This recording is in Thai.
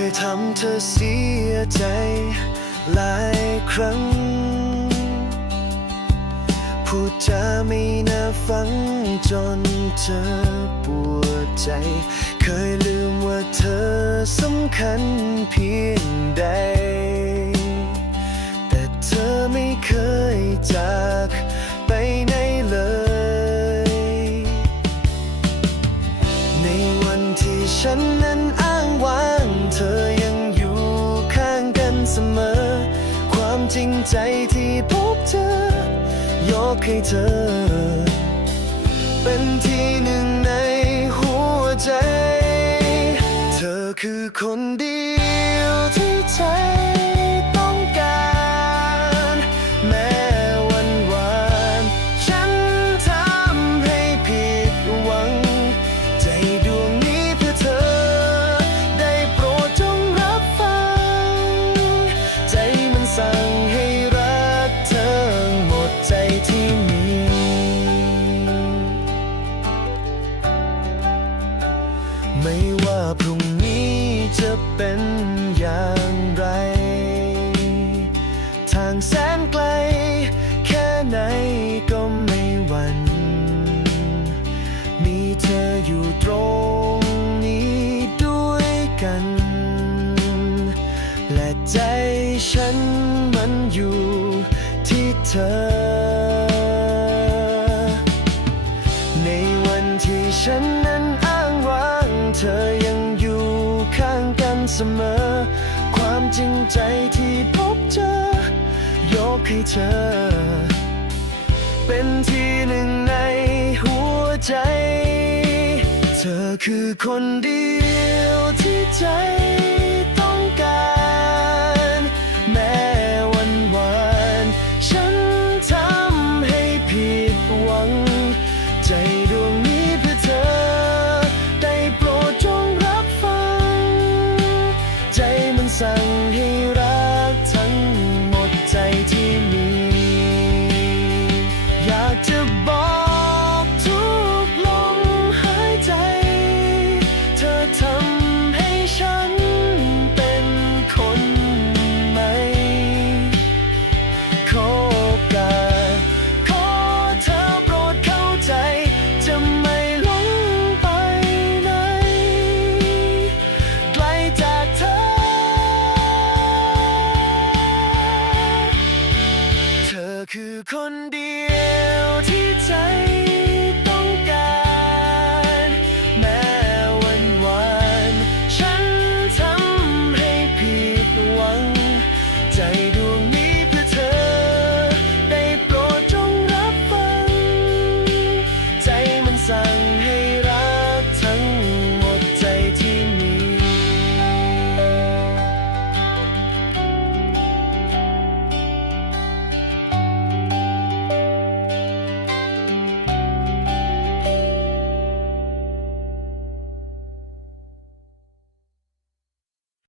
ยทำเธอเสียใจ หลายครั้ง พูดจาไม่น่าฟังจนเธอปวดใจ เคยลืมว่าเธอสำคัญเพียง จริงใจที่พบเธอ ยกให้เธอ เป็นที่หนึ่งในหัวใจ เธอคือคนเดียวที่ใจ ไม่ว่าพรุ่งนี้จะเป็นอย่างไร ทางแสนไกล แค่ไหนก็ไม่หวั่นมีเธออยู่ตรงนี้ด้วยกัน และใจฉันมันอยู่ที่เธอ ในวันที่ฉัน เสมอ ความจริงใจที่พบเจอยกให้เธอ เป็นที่หนึ่งในหัวใจ เธอคือคนเดียวที่ใจ ใคือคนเดียวที่ใจ